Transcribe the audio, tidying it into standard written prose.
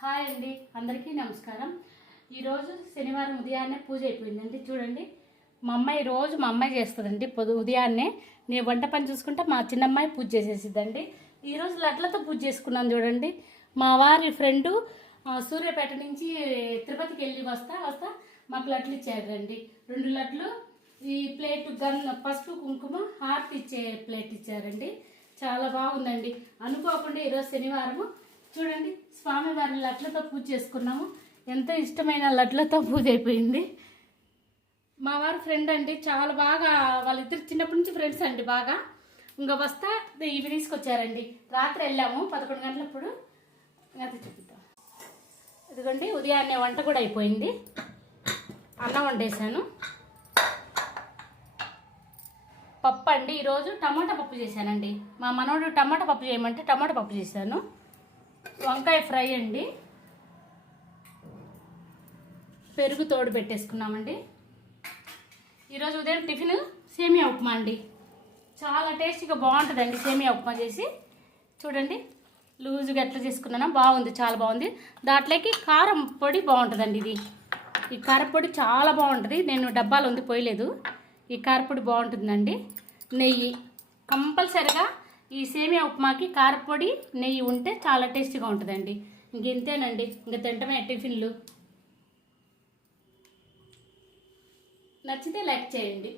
Hi అండి, అందరికీ నమస్కారం. ఈరోజు శనివారం ఉదయాన్నే పూజ అయిపోయిందండి. చూడండి, మా అమ్మాయి చేస్తుందండి. ఉదయాన్నే నేను వంట పని చూసుకుంటే మా చిన్నమ్మాయి పూజ చేసేసిద్దండి. ఈరోజు లడ్లతో పూజ చేసుకున్నాను. చూడండి, మా వారి ఫ్రెండు సూర్యాపేట నుంచి తిరుపతికి వెళ్ళి వస్తా మాకు లడ్లు ఇచ్చారండి. 2 లడ్లు, ఈ ప్లేట్ పసుపు కుంకుమ హారతి ఇచ్చే ప్లేట్ ఇచ్చారండి. చాలా బాగుందండి. అనుకోకుండా ఈరోజు శనివారము చూడండి, స్వామివారి లడ్లతో పూజ చేసుకున్నాము. ఎంతో ఇష్టమైన లడ్లతో పూజ అయిపోయింది. మా వారి ఫ్రెండ్ అండి, చాలా బాగా, వాళ్ళిద్దరు చిన్నప్పటి నుంచి ఫ్రెండ్స్ అండి బాగా. ఇంకా వస్తా ఇవి తీసుకొచ్చారండి. రాత్రి వెళ్ళాము 11 గంటలప్పుడు. అది చూపిద్దాం. ఇదిగోండి, ఉదయాన్నే వంట కూడా అయిపోయింది. అన్నం వండేసాను. పప్పు అండి, ఈరోజు టమాటా పప్పు చేశానండి. మా మనోడు టమాటా పప్పు చేయమంటే టమాటా పప్పు చేశాను. వంకాయ ఫ్రై అండి, పెరుగు తోడు పెట్టేసుకున్నామండి. ఈరోజు ఉదయం టిఫిన్ సేమియా ఉప్మా అండి. చాలా టేస్టీగా బాగుంటుందండి సేమియా ఉప్మా చేసి. చూడండి, లూజుగా ఎట్లా చేసుకున్నానో బాగుంది, చాలా బాగుంది. దాంట్లోకి కారం పొడి బాగుంటుందండి. ఈ కారపొడి చాలా బాగుంటుంది. నేను డబ్బాలు ఉంది పోయలేదు. ఈ కారపొడి బాగుంటుందండి. నెయ్యి కంపల్సరిగా ఈ సేమియా ఉప్మాకి కారపొడి నెయ్యి ఉంటే చాలా టేస్టీగా ఉంటుందండి. ఇంకెంతేనండి, ఇంక తింటమే టిఫిన్లు. నచ్చితే లైక్ చేయండి.